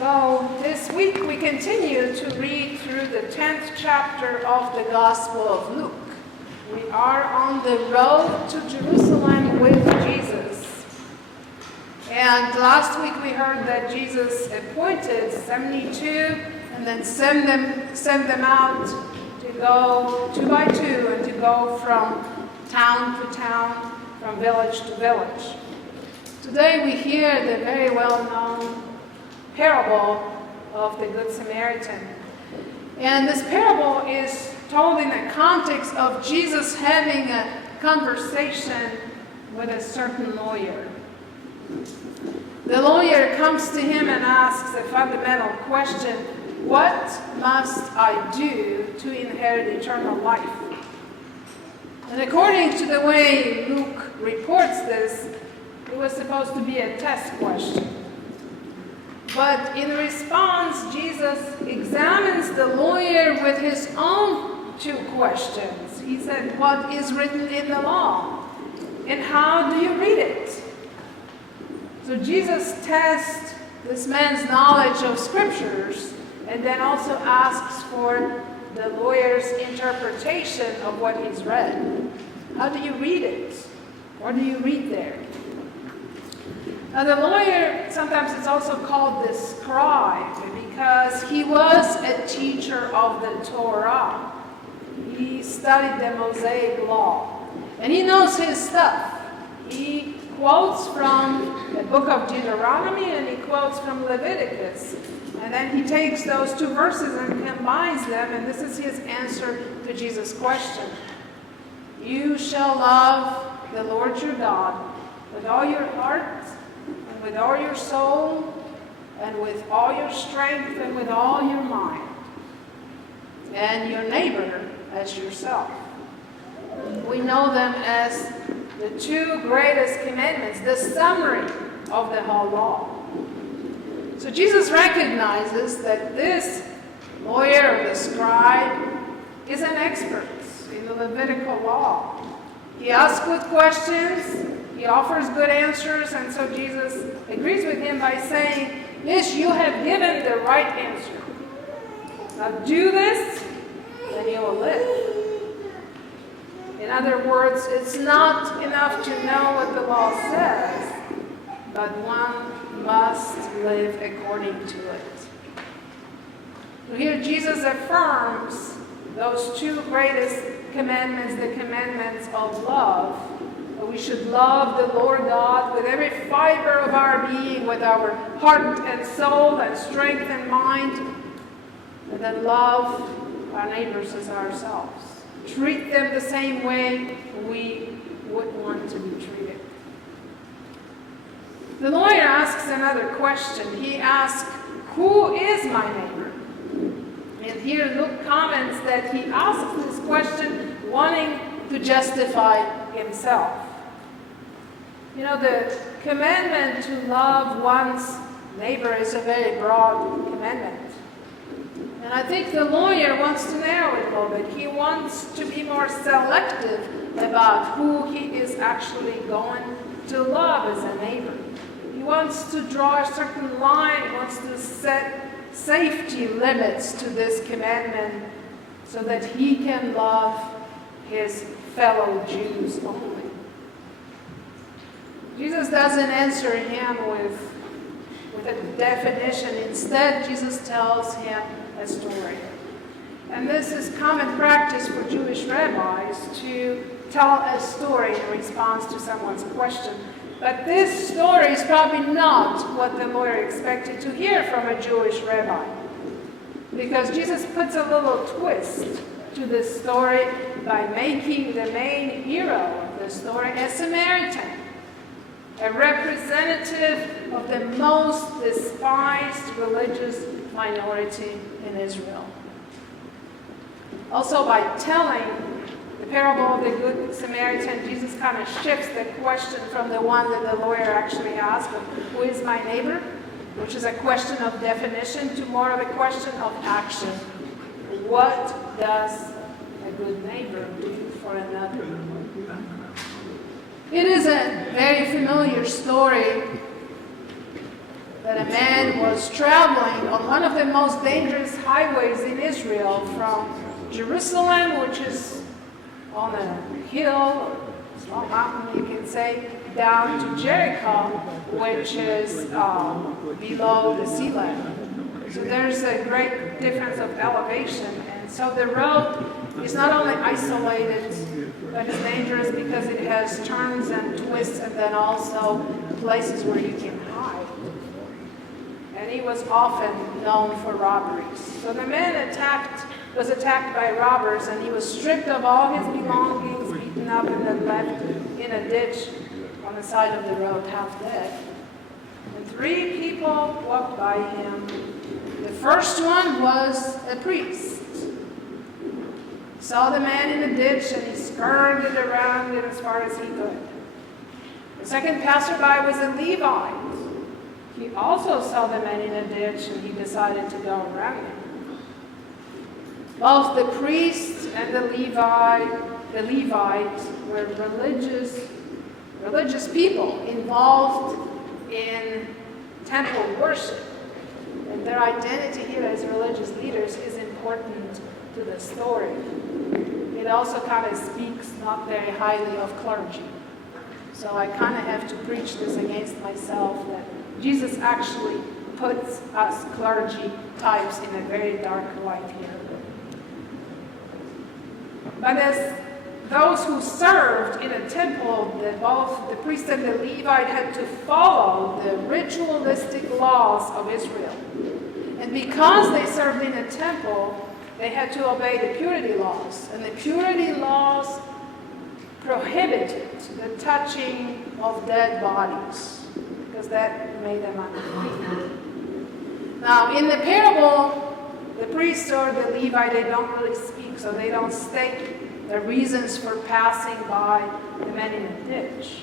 So this week we continue to read through the 10th chapter of the Gospel of Luke. We are on the road to Jerusalem with Jesus. And last week we heard that Jesus appointed 72 and then sent them out to go 2 by 2 and to go from town to town, from village to village. Today we hear the very well-known parable of the Good Samaritan. And this parable is told in the context of Jesus having a conversation with a certain lawyer. The lawyer comes to him and asks a fundamental question: what must I do to inherit eternal life? And according to the way Luke reports this, it was supposed to be a test question. But in response, Jesus examines the lawyer with his own 2 questions. He said, what is written in the law? And how do you read it? So Jesus tests this man's knowledge of scriptures and then also asks for the lawyer's interpretation of what he's read. How do you read it? What do you read there? Now the lawyer, sometimes it's also called the scribe because he was a teacher of the Torah. He studied the Mosaic law. And he knows his stuff. He quotes from the book of Deuteronomy and he quotes from Leviticus. And then he takes those 2 verses and combines them, and this is his answer to Jesus' question. You shall love the Lord your God with all your heart, and with all your soul, and with all your strength, and with all your mind, and your neighbor as yourself. We know them as the 2 greatest commandments, the summary of the whole law. So Jesus recognizes that this lawyer or the scribe is an expert in the Levitical law. He asks good questions, he offers good answers, and so Jesus agrees with him by saying, yes, you have given the right answer. Now do this, and you will live. In other words, it's not enough to know what the law says, but one must live according to it. So here Jesus affirms those 2 greatest commandments, the commandments of love. That we should love the Lord God with every fiber of our being, with our heart and soul and strength and mind, and then love our neighbors as ourselves. Treat them the same way we would want to be treated. The lawyer asks another question. He asks, who is my neighbor? And here Luke comments that he asks this question wanting to justify himself. You know, the commandment to love one's neighbor is a very broad commandment. And I think the lawyer wants to narrow it a little bit. He wants to be more selective about who he is actually going to love as a neighbor. He wants to draw a certain line. He wants to set safety limits to this commandment so that he can love his fellow Jews only. Jesus doesn't answer him with a definition. Instead, Jesus tells him a story. And this is common practice for Jewish rabbis to tell a story in response to someone's question. But this story is probably not what the lawyer expected to hear from a Jewish rabbi. Because Jesus puts a little twist to this story by making the main hero of the story a Samaritan, a representative of the most despised religious minority in Israel. Also, by telling the parable of the Good Samaritan, Jesus kind of shifts the question from the one that the lawyer actually asked, of who is my neighbor, which is a question of definition, to more of a question of action. What does a good neighbor do for another? It is a very familiar story that a man was traveling on one of the most dangerous highways in Israel from Jerusalem, which is on a hill, a small mountain you can say, down to Jericho, which is below the sea level. So there's a great difference of elevation. And so the road is not only isolated, but it's dangerous because it has turns and twists and then also places where you can hide. And he was often known for robberies. So the man was attacked by robbers, and he was stripped of all his belongings, beaten up, and then left in a ditch on the side of the road, half dead. And 3 people walked by him. The first one was a priest. Saw the man in the ditch, and he skirted around it as far as he could. The second passerby was a Levite. He also saw the man in a ditch, and he decided to go around him. Both the priest and the Levite were religious people involved in temple worship. And their identity here as religious leaders is important to the story. It also kind of speaks not very highly of clergy. So I kind of have to preach this against myself, that Jesus actually puts us clergy types in a very dark light here. But as those who served in a temple, both the priest and the Levite had to follow the ritualistic laws of Israel. And because they served in a temple, they had to obey the purity laws. And the purity laws prohibited the touching of dead bodies, because that made them unclean. Now, in the parable, the priest or the Levite, they don't really speak, so they don't state the reasons for passing by the man in a ditch.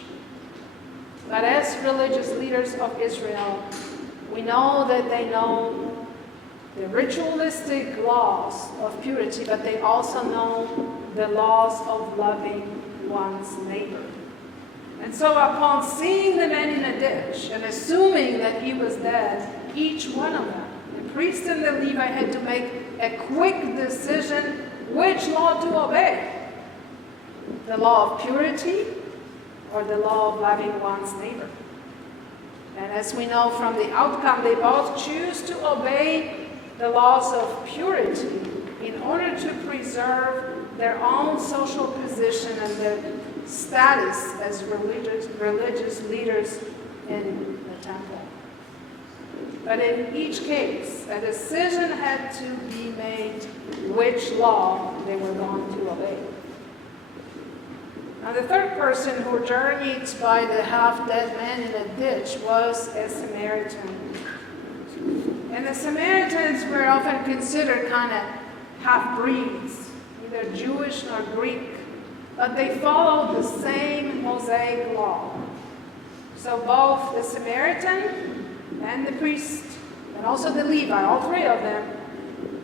But as religious leaders of Israel, we know that they know the ritualistic laws of purity, but they also know the laws of loving one's neighbor. And so upon seeing the man in a ditch and assuming that he was dead, each one of them, the priest and the Levite, had to make a quick decision which law to obey. The law of purity or the law of loving one's neighbor. And as we know from the outcome, they both choose to obey the laws of purity in order to preserve their own social position and their status as religious leaders in the temple. But in each case, a decision had to be made which law they were going to obey. Now, the third person who journeyed by the half-dead man in a ditch was a Samaritan. And the Samaritans were often considered kind of half-breeds, neither Jewish nor Greek, but they followed the same Mosaic law. So both the Samaritan and the priest, and also the Levite, all 3 of them,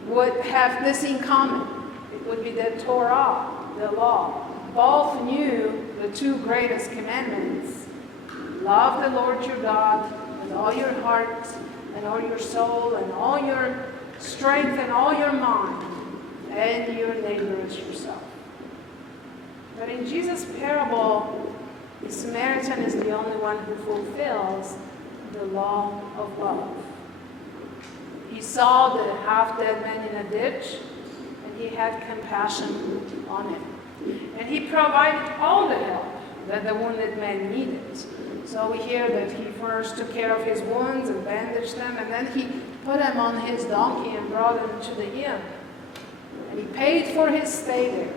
would have this in common. It would be the Torah, the law. Both knew the 2 greatest commandments. Love the Lord your God with all your heart and all your soul and all your strength and all your mind, and your neighbor as yourself. But in Jesus' parable, the Samaritan is the only one who fulfills the law of love. He saw the half-dead man in a ditch, and he had compassion on him. And he provided all the help that the wounded man needed. So we hear that he first took care of his wounds and bandaged them, and then he put him on his donkey and brought him to the inn. And he paid for his stay there.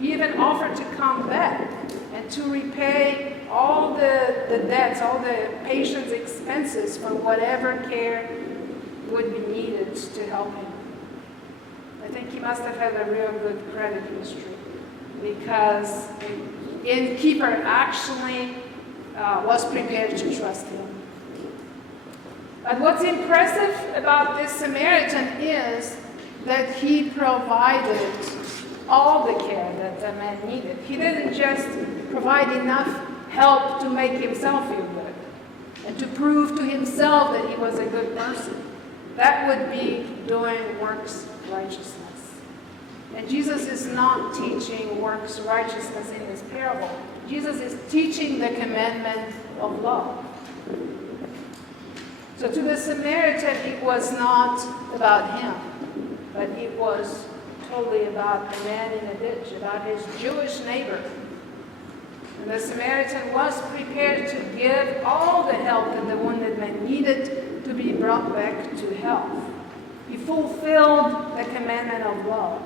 He even offered to come back and to repay all the debts, all the patient's expenses for whatever care would be needed to help him. I think he must have had a real good credit history, because the innkeeper actually was prepared to trust him. But what's impressive about this Samaritan is that he provided all the care that the man needed. He didn't just provide enough help to make himself feel good. and to prove to himself that he was a good person. That would be doing works righteousness. And Jesus is not teaching works righteousness in this parable. Jesus is teaching the commandment of love. So to the Samaritan, it was not about him, but it was totally about the man in the ditch, about his Jewish neighbor. And the Samaritan was prepared to give all the help that the wounded man needed to be brought back to health. He fulfilled the commandment of love.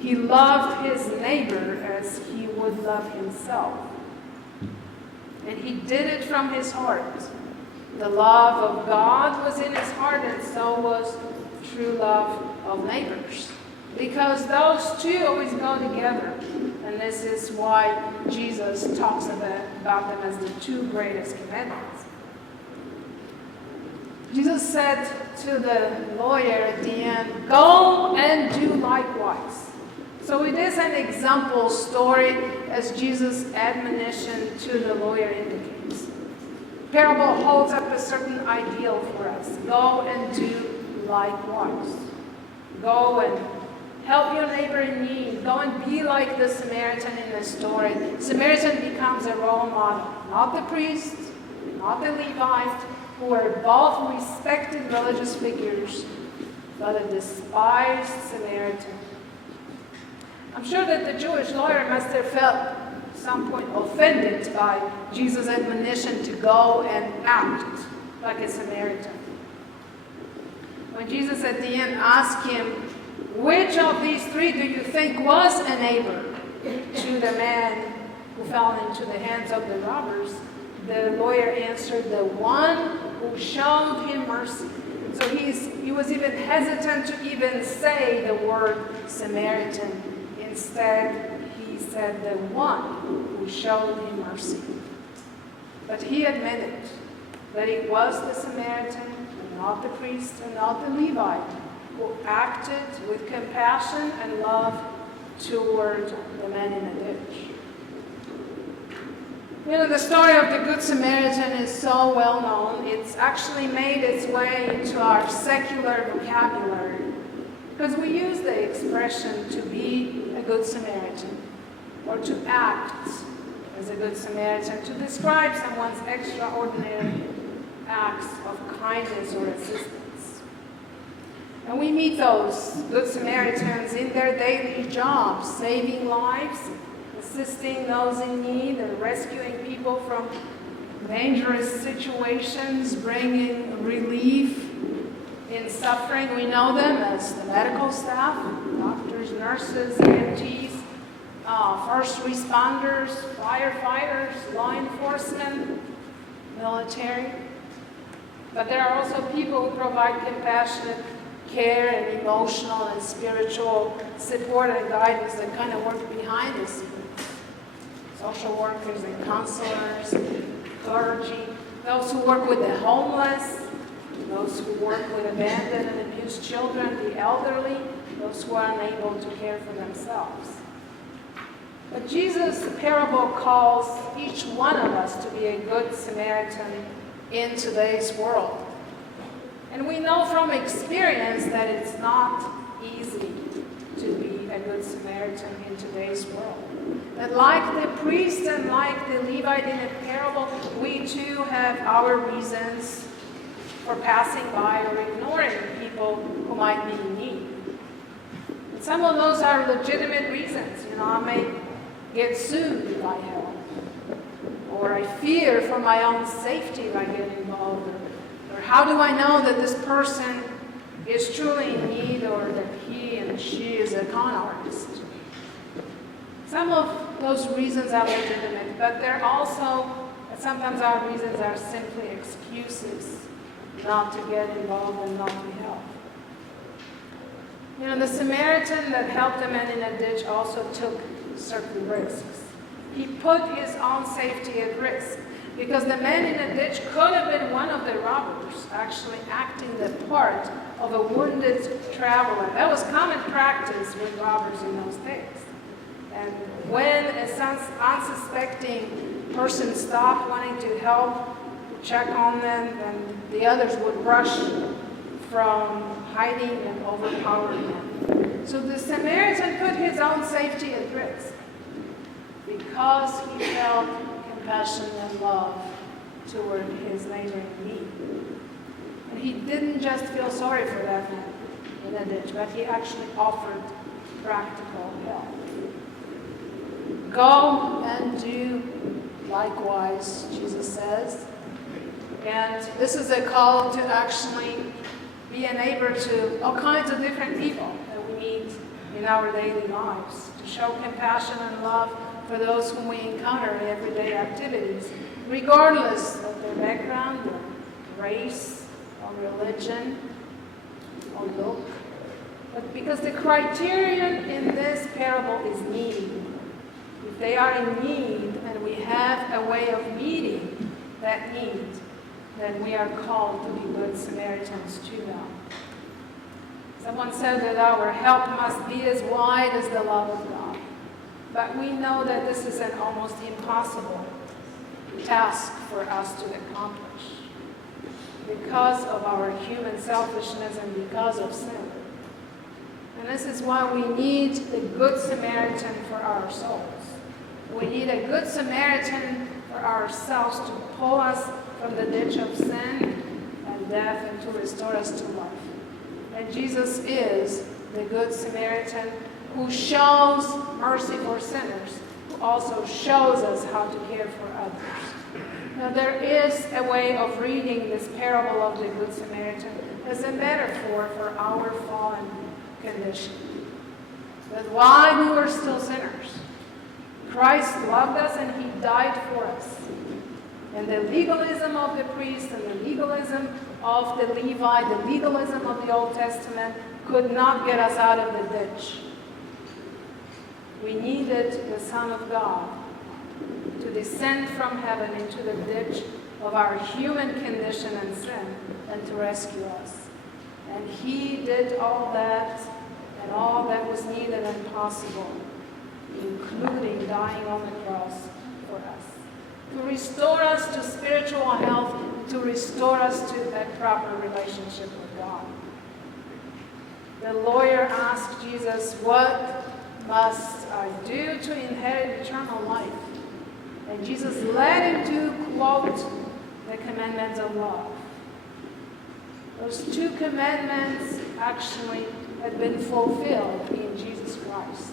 He loved his neighbor as he would love himself. And he did it from his heart. The love of God was in his heart, and so was true love of neighbors. Because those two always go together. And this is why Jesus talks about them as the two greatest commandments. Jesus said to the lawyer at the end, "Go and do likewise." So it is an example story, as Jesus' admonition to the lawyer indicates. Parable holds up a certain ideal for us. Go and do likewise. Go and help your neighbor in need. Go and be like the Samaritan in the story. Samaritan becomes a role model. Not the priest, not the Levite, who were both respected religious figures, but a despised Samaritan. I'm sure that the Jewish lawyer must have felt at some point offended by Jesus' admonition to go and act like a Samaritan. When Jesus at the end asked him, "Which of these three do you think was a neighbor to the man who fell into the hands of the robbers?" the lawyer answered, "The one who showed him mercy." So he was even hesitant to even say the word Samaritan. Instead, he said, "The one who showed him mercy." But he admitted that it was the Samaritan, and not the priest, and not the Levite, who acted with compassion and love toward the man in the ditch. You know, the story of the Good Samaritan is so well known, it's actually made its way into our secular vocabulary, because we use the expression to be a Good Samaritan, or to act as a Good Samaritan, to describe someone's extraordinary acts of kindness or assistance. And we meet those Good Samaritans in their daily jobs, saving lives, assisting those in need, and rescuing people from dangerous situations, bringing relief in suffering. We know them as the medical staff, doctors, nurses, EMTs, first responders, firefighters, law enforcement, military. But there are also people who provide compassionate care and emotional and spiritual support and guidance that kind of work behind the scenes. Social workers and counselors, clergy, those who work with the homeless, those who work with abandoned and abused children, the elderly, those who are unable to care for themselves. But Jesus' parable calls each one of us to be a good Samaritan in today's world. And we know from experience that it's not easy to be a good Samaritan in today's world. That like the priest and like the Levite in the parable, we too have our reasons for passing by or ignoring people who might be in need. And some of those are legitimate reasons. You know, I may get sued if I help. Or I fear for my own safety if I get involved. Or how do I know that this person is truly in need, or that he and she is a con artist? Some of those reasons are legitimate, but they're also, sometimes our reasons are simply excuses not to get involved and not to help. You know, the Samaritan that helped the man in a ditch also took certain risks. He put his own safety at risk, because the man in the ditch could have been one of the robbers, actually acting the part of a wounded traveler. That was common practice with robbers in those days. And when an unsuspecting person stopped wanting to help, check on them, and the others would rush from hiding and overpowering them. So the Samaritan put his own safety at risk because he felt compassion and love toward his neighbor in need. And he didn't just feel sorry for that man in a ditch, but he actually offered practical help. Go and do likewise, Jesus says. And this is a call to actually be a neighbor to all kinds of different people that we meet in our daily lives, to show compassion and love for those whom we encounter in everyday activities, regardless of their background, or race, or religion, or look. But because the criterion in this parable is need. If they are in need and we have a way of meeting that need, then we are called to be good Samaritans to them. Someone said that our help must be as wide as the love of God. But we know that this is an almost impossible task for us to accomplish because of our human selfishness and because of sin. And this is why we need the Good Samaritan for our souls. We need a Good Samaritan for ourselves to pull us from the ditch of sin and death and to restore us to life. And Jesus is the Good Samaritan who shows mercy for sinners, who also shows us how to care for others. Now there is a way of reading this parable of the Good Samaritan as a metaphor for our fallen condition. That while we were still sinners, Christ loved us and he died for us. And the legalism of the priest and the legalism of the Levite, the legalism of the Old Testament could not get us out of the ditch. We needed the Son of God to descend from heaven into the ditch of our human condition and sin and to rescue us. And he did all that and all that was needed and possible, including dying on the cross for us, to restore us to spiritual health, to restore us to a proper relationship with God. The lawyer asked Jesus, "What must I do to inherit eternal life?" And Jesus led him to quote the commandments of love. Those two commandments actually had been fulfilled in Jesus Christ.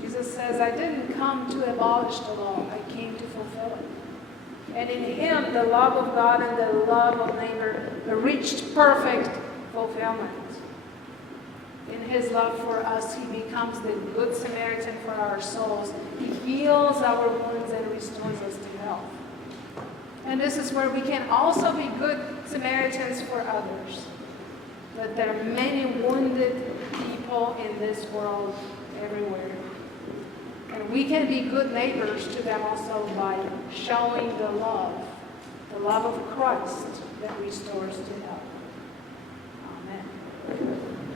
Jesus says, "I didn't come to abolish the law, I came to fulfill it." And in him, the love of God and the love of neighbor reached perfect fulfillment. In his love for us, he becomes the Good Samaritan for our souls. He heals our wounds and restores us to health. And this is where we can also be good Samaritans for others. That there are many wounded people in this world everywhere. And we can be good neighbors to them also by showing the love of Christ that restores to health.